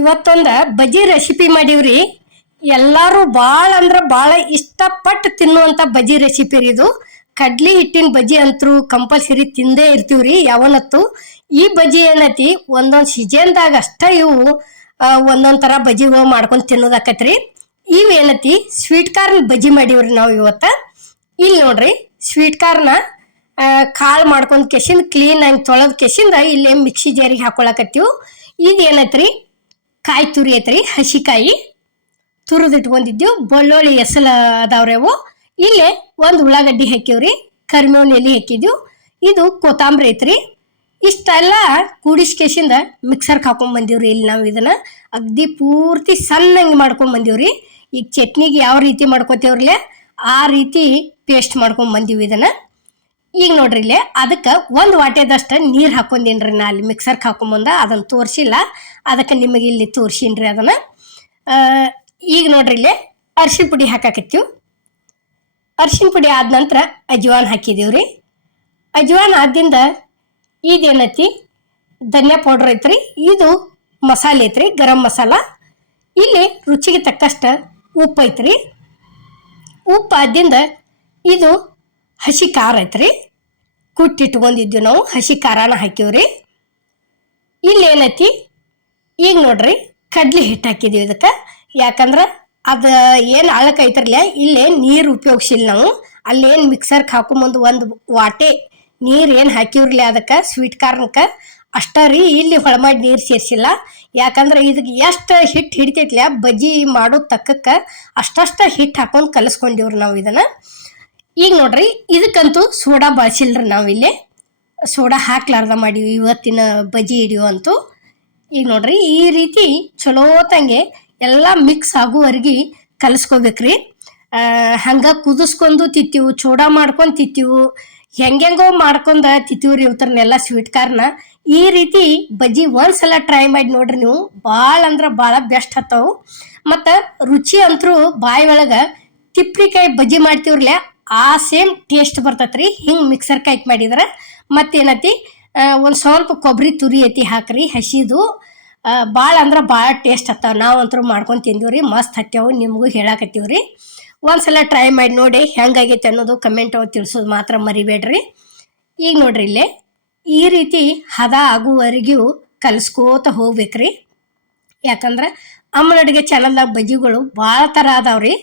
ಇವತ್ತೊಂದು ಬಜ್ಜಿ ರೆಸಿಪಿ ಮಾಡೀವ್ರಿ. ಎಲ್ಲರೂ ಭಾಳ ಅಂದ್ರೆ ಭಾಳ ಇಷ್ಟಪಟ್ಟು ತಿನ್ನುವಂಥ ಬಜ್ಜಿ ರೆಸಿಪಿ ರೀ ಇದು. ಕಡ್ಲಿ ಹಿಟ್ಟಿನ ಬಜ್ಜಿ ಅಂತೂ ಕಂಪಲ್ಸರಿ ತಿಂದೇ ಇರ್ತೀವ್ರಿ ಯಾವನತ್ತು. ಈ ಬಜ್ಜಿ ಏನೈತಿ ಒಂದೊಂದು ಸೀಸನ್ದಾಗ ಅಷ್ಟ ಇವು ಒಂದೊಂದು ಥರ ಬಜ್ಜಿಗಳು ಮಾಡ್ಕೊಂಡು ತಿನ್ನೋದಾಕತ್ರಿ. ಇವೇನೈತಿ ಸ್ವೀಟ್ ಕಾರ್ನ್ ಬಜ್ಜಿ ಮಾಡೀವ್ರಿ ನಾವು ಇವತ್ತು. ಇಲ್ಲಿ ನೋಡ್ರಿ, ಸ್ವೀಟ್ ಕಾರ್ನ ಕಾಳು ಮಾಡ್ಕೊಂಡು ಕೆಸಿಂದ ಕ್ಲೀನಾಗಿ ತೊಳೆದು ಕೆಸಿಂದ ಇಲ್ಲೇ ಮಿಕ್ಸಿ ಜಾರಿಗೆ ಹಾಕೊಳಕತ್ತೀವಿ. ಇದೇನೈತ್ರಿ, ಕಾಯಿ ತುರಿ ಐತ್ರಿ, ಹಸಿಕಾಯಿ ತುರಿದು ಇಟ್ಕೊಂಡಿದ್ದೀವಿ. ಬೆಳ್ಳುಳ್ಳಿ ಎಸಲ ಅದಾವ್ರಿ ಅವು. ಇಲ್ಲೇ ಒಂದು ಉಳ್ಳಾಗಡ್ಡಿ ಹಾಕಿವ್ರಿ, ಕರಿಬೇವಿನ ಎಲೆ ಹಾಕಿದ್ದೀವಿ. ಇದು ಕೊತ್ತಂಬರಿ ಐತ್ರಿ. ಇಷ್ಟೆಲ್ಲ ಕೂಡಿಸ್ಕೇಸಿಂದ ಮಿಕ್ಸರ್ಗೆ ಹಾಕೊಂಡ್ ಬಂದೀವ್ರಿ. ಇಲ್ಲಿ ನಾವು ಇದನ್ನ ಅಗ್ದಿ ಪೂರ್ತಿ ಸಣ್ಣಂಗೆ ಮಾಡ್ಕೊಂಡ್ ಬಂದೀವ್ರಿ. ಈಗ ಚಟ್ನಿಗೆ ಯಾವ ರೀತಿ ಮಾಡ್ಕೋತೇವ್ರಲ್ಲೇ ಆ ರೀತಿ ಪೇಸ್ಟ್ ಮಾಡ್ಕೊಂಡ್ ಬಂದೀವಿ ಇದನ್ನ. ಈಗ ನೋಡ್ರಿ ಇಲ್ಲೇ ಅದಕ್ಕೆ ಒಂದು ವಾಟೆದಷ್ಟು ನೀರು ಹಾಕೊಂಡೇನ್ರಿ ನಾ ಅಲ್ಲಿ ಮಿಕ್ಸರ್ಗೆ ಹಾಕೊಂಬಂದ. ಅದನ್ನು ತೋರಿಸಿಲ್ಲ, ಅದಕ್ಕೆ ನಿಮಗೆ ಇಲ್ಲಿ ತೋರಿಸೀನ್ರಿ ಅದನ್ನು. ಈಗ ನೋಡ್ರಿ ಇಲ್ಲೇ ಅರ್ಶಿಣ ಪುಡಿ ಹಾಕಾಕತ್ತೀವಿ. ಅರ್ಶಿಣ ಪುಡಿ ಆದ ನಂತರ ಅಜ್ವಾನ್ ಹಾಕಿದೀವ್ರಿ. ಅಜ್ವಾನ್ ಆದಿಂದ ಇದೇನೈತಿ ಧನಿಯಾ ಪೌಡ್ರ್ ಐತ್ರಿ, ಇದು ಮಸಾಲೆ ಐತ್ರಿ, ಗರಂ ಮಸಾಲ. ಇಲ್ಲಿ ರುಚಿಗೆ ತಕ್ಕಷ್ಟು ಉಪ್ಪು ಐತ್ರಿ. ಉಪ್ಪು ಆದಿಂದ ಇದು ಹಸಿ ಖಾರ ಐತ್ರಿ, ಕುಟ್ಟಿಟ್ಕೊಂಡಿದ್ವಿ ನಾವು, ಹಸಿ ಖಾರನ ಹಾಕಿವ್ರಿ. ಇಲ್ಲಿ ಏನೈತಿ ಈಗ ನೋಡ್ರಿ ಕಡ್ಲಿ ಹಿಟ್ಟು ಹಾಕಿದೀವಿ ಇದಕ್ಕೆ. ಯಾಕಂದ್ರೆ ಅದು ಏನು ಅಳಕ ಐತ್ರಲ್ಲ, ಇಲ್ಲೇ ನೀರು ಉಪಯೋಗಿಸಿಲ್ಲ ನಾವು. ಅಲ್ಲೇನು ಮಿಕ್ಸರ್ಗೆ ಹಾಕೊಂಬಂದು ಒಂದು ವಾಟೆ ನೀರು ಏನು ಹಾಕಿವ್ರಲಿ ಅದಕ್ಕೆ ಸ್ವೀಟ್ ಕಾರ್ನ್ಕ್ಕೆ ಅಷ್ಟ ರೀ. ಇಲ್ಲಿ ಹೊಳಮಾಡಿ ನೀರು ಸೇರಿಸಿಲ್ಲ. ಯಾಕಂದ್ರೆ ಇದಕ್ಕೆ ಎಷ್ಟು ಹಿಟ್ಟು ಹಿಡಿತೈತ್ಲ ಬಜ್ಜಿ ಮಾಡೋ ತಕ್ಕಕ್ಕೆ ಅಷ್ಟಷ್ಟು ಹಿಟ್ಟು ಹಾಕೊಂಡು ಕಲಿಸ್ಕೊಂಡಿವ್ರಿ ನಾವು ಇದನ್ನು. ಈಗ ನೋಡ್ರಿ ಇದಕ್ಕಂತೂ ಸೋಡಾ ಬಳಸಿಲ್ರಿ ನಾವು. ಇಲ್ಲಿ ಸೋಡಾ ಹಾಕ್ಲಾರ್ದ ಮಾಡೀವಿ ಇವತ್ತಿನ ಬಜ್ಜಿ ಹಿಡಿಯೋ ಅಂತೂ. ಈಗ ನೋಡ್ರಿ ಈ ರೀತಿ ಚಲೋತಂಗೆ ಎಲ್ಲ ಮಿಕ್ಸ್ ಆಗುವವರೆಗೆ ಕಲಿಸ್ಕೋಬೇಕ್ರಿ. ಹಂಗೆ ಕುದಿಸ್ಕೊಂಡು ತಿತ್ತೀವಿ, ಚೂಡಾ ಮಾಡ್ಕೊಂಡು ತಿತ್ತೀವಿ, ಹೆಂಗೆಂಗೋ ಮಾಡ್ಕೊಂಡು ತಿತ್ತೀವ್ರಿ ಇವತ್ತರನ್ನೆಲ್ಲ ಸ್ವೀಟ್ ಕಾರ್ನ. ಈ ರೀತಿ ಬಜ್ಜಿ ಒಂದ್ಸಲ ಟ್ರೈ ಮಾಡಿ ನೋಡ್ರಿ ನೀವು, ಭಾಳ ಅಂದ್ರೆ ಭಾಳ ಬೆಸ್ಟ್ ಹತ್ತವು. ಮತ್ತು ರುಚಿ ಅಂತರೂ ಬಾಯಿ ಒಳಗೆ ತಿಪ್ರಿಕಾಯಿ ಬಜ್ಜಿ ಮಾಡ್ತೀವ್ರಲ್ಲ ಆ ಸೇಮ್ ಟೇಸ್ಟ್ ಬರ್ತೈತ್ರಿ ಹಿಂಗೆ ಮಿಕ್ಸರ್ ಕಾಯ್ಕ್ ಮಾಡಿದ್ರೆ. ಮತ್ತೇನೈತಿ ಒಂದು ಸ್ವಲ್ಪ ಕೊಬ್ಬರಿ ತುರಿ ಐತಿ ಹಾಕ್ರಿ ಹಸಿದು, ಭಾಳ ಅಂದ್ರೆ ಭಾಳ ಟೇಸ್ಟ್ ಹತ್ತಾವ. ನಾವಂತರೂ ಮಾಡ್ಕೊಂಡು ತಿಂದೀವ್ರಿ, ಮಸ್ತ್ ಹತ್ಯಾವು. ನಿಮಗೂ ಹೇಳಾಕತ್ತೀವ್ರಿ, ಒಂದ್ಸಲ ಟ್ರೈ ಮಾಡಿ ನೋಡಿ ಹೆಂಗಾಗೈತೆ ಅನ್ನೋದು ಕಮೆಂಟ್ ತಿಳಿಸೋದು ಮಾತ್ರ ಮರಿಬೇಡ್ರಿ. ಈಗ ನೋಡ್ರಿ ಇಲ್ಲೇ ಈ ರೀತಿ ಹದ ಆಗುವವರೆಗೂ ಕಲಿಸ್ಕೋತ ಹೋಗ್ಬೇಕ್ರಿ. ಯಾಕಂದ್ರೆ ಅಮ್ಮನ ಅಡುಗೆ ಚಾನಲ್ದಾಗ ಬಜ್ಜಿಗಳು ಭಾಳ ಥರ ಅದಾವ್ರಿ,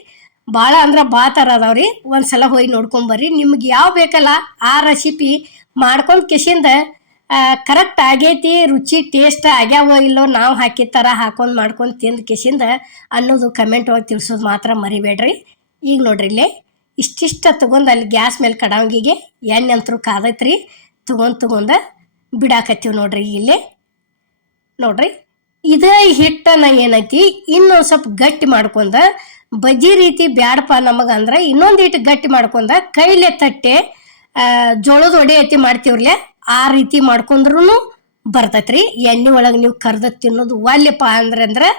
ಭಾಳ ಅಂದ್ರೆ ಭಾಳ ಥರ ಅದಾವ್ರಿ. ಒಂದ್ಸಲ ಹೋಗಿ ನೋಡ್ಕೊಂಬರ್ರಿ. ನಿಮ್ಗೆ ಯಾವ ಬೇಕಲ್ಲ ಆ ರೆಸಿಪಿ ಮಾಡ್ಕೊಂಡು ಕೆಸಿಂದ ಕರೆಕ್ಟ್ ಆಗೈತಿ, ರುಚಿ ಟೇಸ್ಟ್ ಆಗ್ಯಾವೋ ಇಲ್ಲೋ, ನಾವು ಹಾಕಿದ ಥರ ಹಾಕೊಂಡು ಮಾಡ್ಕೊಂಡು ತಿಂದು ಕೆಸಿಂದ ಅನ್ನೋದು ಕಮೆಂಟ್ ಒಳಗೆ ತಿಳಿಸೋದು ಮಾತ್ರ ಮರಿಬೇಡ್ರಿ. ಈಗ ನೋಡ್ರಿ ಇಲ್ಲೇ ಇಷ್ಟಿಷ್ಟ ತೊಗೊಂಡು ಅಲ್ಲಿ ಗ್ಯಾಸ್ ಮೇಲೆ ಕಡಾವಂಗಿಗೆ ಎಣ್ಣೆ ಅಂತರೂ ಕಾದೈತ್ರಿ, ತೊಗೊಂಡು ಬಿಡಾಕತ್ತೀವಿ ನೋಡ್ರಿ. ಇಲ್ಲೇ ನೋಡ್ರಿ ಇದೇ ಹಿಟ್ಟನ್ನ ಏನೈತಿ ಇನ್ನೊಂದು ಸ್ವಲ್ಪ ಗಟ್ಟಿ ಮಾಡ್ಕೊಂಡ ಬಜ್ಜಿ ರೀತಿ ಬ್ಯಾಡಪ್ಪ ನಮಗಂದ್ರೆ ಇನ್ನೊಂದು ಇಟ್ಟು ಗಟ್ಟಿ ಮಾಡ್ಕೊಂಡ ಕೈಲೇ ತಟ್ಟೆ ಜೋಳದ ಒಡೆ ಐತಿ ಮಾಡ್ತೀವ್ರಲ್ಲೇ ಆ ರೀತಿ ಮಾಡ್ಕೊಂಡ್ರು ಬರ್ತೈತ್ರಿ. ಎಣ್ಣೆ ಒಳಗೆ ನೀವು ಕರ್ದ ತಿನ್ನೋದು ಒಲ್ಲೆಪ್ಪ ಅಂದ್ರೆ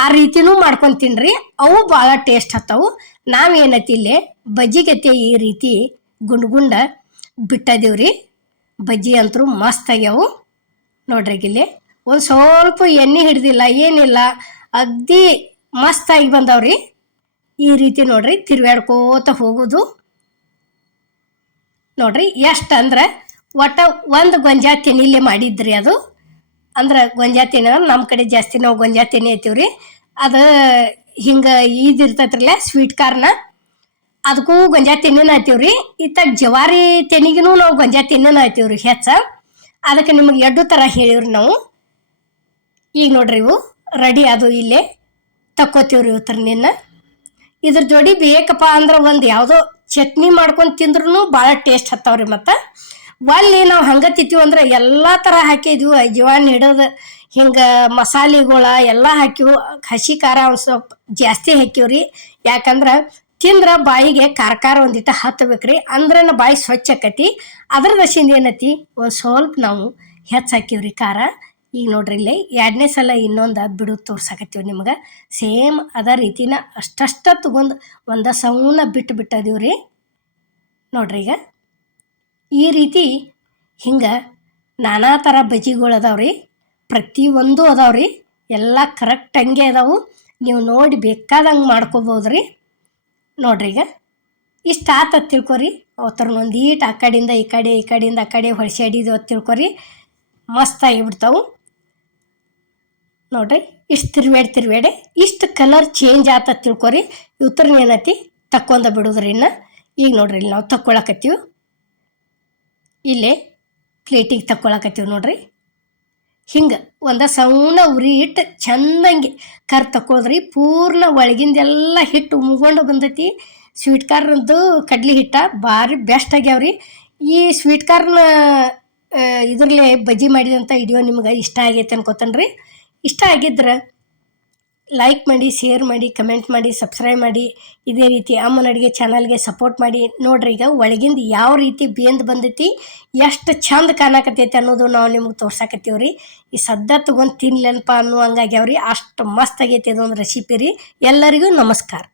ಆ ರೀತಿನೂ ಮಾಡ್ಕೊಂಡು ತಿನ್ರಿ, ಅವು ಭಾಳ ಟೇಸ್ಟ್ ಹತ್ತವು. ನಾವೇನೈತಿ ಇಲ್ಲೇ ಬಜ್ಜಿಗತ್ತೆ ಈ ರೀತಿ ಗುಂಡ ಬಿಟ್ಟದೀವ್ರಿ. ಬಜ್ಜಿ ಅಂತರೂ ಮಸ್ತ್ ಆಗ್ಯಾವು ನೋಡ್ರಿ. ಇಲ್ಲಿ ಒಂದು ಸ್ವಲ್ಪ ಎಣ್ಣೆ ಹಿಡ್ದಿಲ್ಲ ಏನಿಲ್ಲ, ಅಗ್ದಿ ಮಸ್ತಾಗಿ ಬಂದವ್ರಿ. ಈ ರೀತಿ ನೋಡ್ರಿ ತಿರ್ವ್ಯಾಡ್ಕೋತ ಹೋಗೋದು ನೋಡ್ರಿ. ಎಷ್ಟು ಅಂದ್ರೆ ಒಟ್ಟ ಒಂದು ಗೊಂಜಾ ತೆನಿಲೆ ಮಾಡಿದ್ರಿ ಅದು. ಅಂದ್ರೆ ಗೊಂಜಾ ತೆನೆ ನಮ್ಮ ಕಡೆ ಜಾಸ್ತಿ ನಾವು ಗೊಂಜಾ ತೆನೆ ಐತೀವ್ರಿ. ಅದು ಹಿಂಗೆ ಇದಿರ್ತೈತ್ರಲ್ಲ ಸ್ವೀಟ್ ಕಾರ್ನ, ಅದಕ್ಕೂ ಗೊಂಜಾ ತೆನೆನ ಐತೀವ್ರಿ. ಇತ್ತಾಗ ಜವಾರಿ ತೆನಿಗೂ ನಾವು ಗೊಂಜಾ ತೆನೆನ ಐತೀವ್ರಿ ಹೆಚ್ಚ. ಅದಕ್ಕೆ ನಿಮಗೆ ಎರಡು ಥರ ಹೇಳಿವ್ರಿ ನಾವು. ಈಗ ನೋಡ್ರಿ ಇವು ರೆಡಿ ಅದು, ಇಲ್ಲೇ ತಕ್ಕೋತೀವ್ರಿ ಇವತ್ತರನ್ನ. ಇದ್ರ ಜೋಡಿ ಬೇಕಪ್ಪ ಅಂದ್ರೆ ಒಂದು ಯಾವುದೋ ಚಟ್ನಿ ಮಾಡ್ಕೊಂಡು ತಿಂದ್ರೂ ಭಾಳ ಟೇಸ್ಟ್ ಹತ್ತವ್ರಿ. ಮತ್ತು ಒಲ್ಲಿ ನಾವು ಹಂಗೆ ತಿಂತೀವಿ ಅಂದ್ರೆ ಎಲ್ಲ ಥರ ಹಾಕಿದ್ವಿ, ಅಜ್ವಾನ್ ಹಿಡೋದು ಹಿಂಗೆ ಮಸಾಲೆಗಳ ಎಲ್ಲ ಹಾಕಿವು. ಹಸಿ ಖಾರ ಒಂದು ಸ್ವಲ್ಪ ಜಾಸ್ತಿ ಹಾಕಿವ್ರಿ, ಯಾಕಂದ್ರೆ ತಿಂದ್ರೆ ಬಾಯಿಗೆ ಖಾರ ಒಂದಿಟ್ಟು ಹತ್ತಬೇಕ್ರಿ, ಅಂದ್ರೆ ಬಾಯಿ ಸ್ವಚ್ಛ ಆಕತಿ. ಅದ್ರ ದಶಿಂದ ಏನೈತಿ ಒಂದು ಸ್ವಲ್ಪ ನಾವು ಹೆಚ್ಚು ಹಾಕಿವ್ರಿ ಖಾರ. ಈಗ ನೋಡ್ರಿ ಇಲ್ಲೇ ಎರಡನೇ ಸಲ ಇನ್ನೊಂದು ಬಿಡೋದು ತೋರ್ಸಾಕತ್ತೀವಿ ನಿಮ್ಗೆ. ಸೇಮ್ ಅದ ರೀತಿನ ಅಷ್ಟಷ್ಟ ತಗೊಂಡು ಒಂದು ಸೌನ ಬಿಟ್ಟದೀವ್ರಿ ನೋಡ್ರಿ. ಈಗ ಈ ರೀತಿ ಹಿಂಗೆ ನಾನಾ ಥರ ಬಜ್ಜಿಗಳು ಅದಾವ್ರಿ, ಪ್ರತಿಯೊಂದು ಅದಾವ್ರಿ. ಎಲ್ಲ ಕರೆಕ್ಟ್ ಹಂಗೆ ಅದಾವು. ನೀವು ನೋಡಿ ಬೇಕಾದಂಗೆ ಮಾಡ್ಕೋಬೋದ್ರಿ. ನೋಡ್ರಿ ಈಗ ಇಷ್ಟು ಆತ ತಿಳ್ಕೊರಿ. ಅವತ್ತರ ಒಂದೀಟ್ ಆ ಕಡೆಯಿಂದ ಈ ಕಡೆ ಈ ಕಡೆಯಿಂದ ಆ ಕಡೆ ಹೊಳ್ಸಾಡಿದ್ವು ಅಂತ ತಿಳ್ಕೊರಿ. ಮಸ್ತ್ ಆಗಿಬಿಡ್ತಾವು ನೋಡ್ರಿ. ಇಷ್ಟು ತಿರ್ವೇಡೆ ಇಷ್ಟು ಕಲರ್ ಚೇಂಜ್ ಆತ ತಿಳ್ಕೊರಿ. ಇವತ್ತರನ್ನ ಏನೈತಿ ತಕ್ಕೊಂಡ ಬಿಡೋದ್ರಿ. ಈಗ ನೋಡ್ರಿ ಇಲ್ಲಿ ನಾವು ತಕ್ಕೊಳಕತ್ತೀವಿ. ಇಲ್ಲೇ ಪ್ಲೇಟಿಗೆ ತಕ್ಕೊಳಕತ್ತೀವಿ ನೋಡ್ರಿ. ಹಿಂಗೆ ಸಣ್ಣ ಉರಿ ಇಟ್ಟು ಚಂದಂಗೆ ಕರ್ ತಕ್ಕೊಳ್ರಿ. ಪೂರ್ಣ ಒಳಗಿಂದೆಲ್ಲ ಹಿಟ್ಟು ಮುಗೊಂಡು ಬಂದೈತಿ. ಸ್ವೀಟ್ ಕಾರ್ನದ್ದು ಕಡ್ಲಿ ಹಿಟ್ಟ ಭಾರಿ ಬೆಸ್ಟ್ ಆಗ್ಯಾವ್ರಿ. ಈ ಸ್ವೀಟ್ ಕಾರ್ನ ಇದ್ರಲ್ಲೇ ಬಜ್ಜಿ ಮಾಡಿದಂಥ ವಿಡಿಯೋ ನಿಮ್ಗೆ ಇಷ್ಟ ಆಗೈತೆ ಅನ್ಕೋತೇನೆ. ಇಷ್ಟ ಆಗಿದ್ರೆ ಲೈಕ್ ಮಾಡಿ, ಶೇರ್ ಮಾಡಿ, ಕಮೆಂಟ್ ಮಾಡಿ, ಸಬ್ಸ್ಕ್ರೈಬ್ ಮಾಡಿ. ಇದೇ ರೀತಿ ಅಮ್ಮನ ಅಡುಗೆ ಚಾನಲ್ಗೆ ಸಪೋರ್ಟ್ ಮಾಡಿ. ನೋಡ್ರಿ ಈಗ ಒಳಗಿಂದ ಯಾವ ರೀತಿ ಬೇಂದು ಬಂದೈತಿ, ಎಷ್ಟು ಚಂದ ಕಾಣಕತ್ತೈತಿ ಅನ್ನೋದು ನಾವು ನಿಮ್ಗೆ ತೋರ್ಸಾಕತ್ತೀವಿ ರೀ. ಈ ಸದ್ದ ತೊಗೊಂಡು ತಿನ್ಲೇನಪ್ಪ ಅನ್ನೋ ಹಂಗಾಗ್ಯಾವ್ರಿ. ಅಷ್ಟು ಮಸ್ತ್ ಆಗೈತಿ ಅದೊಂದು ರೆಸಿಪಿ ರೀ. ಎಲ್ಲರಿಗೂ ನಮಸ್ಕಾರ.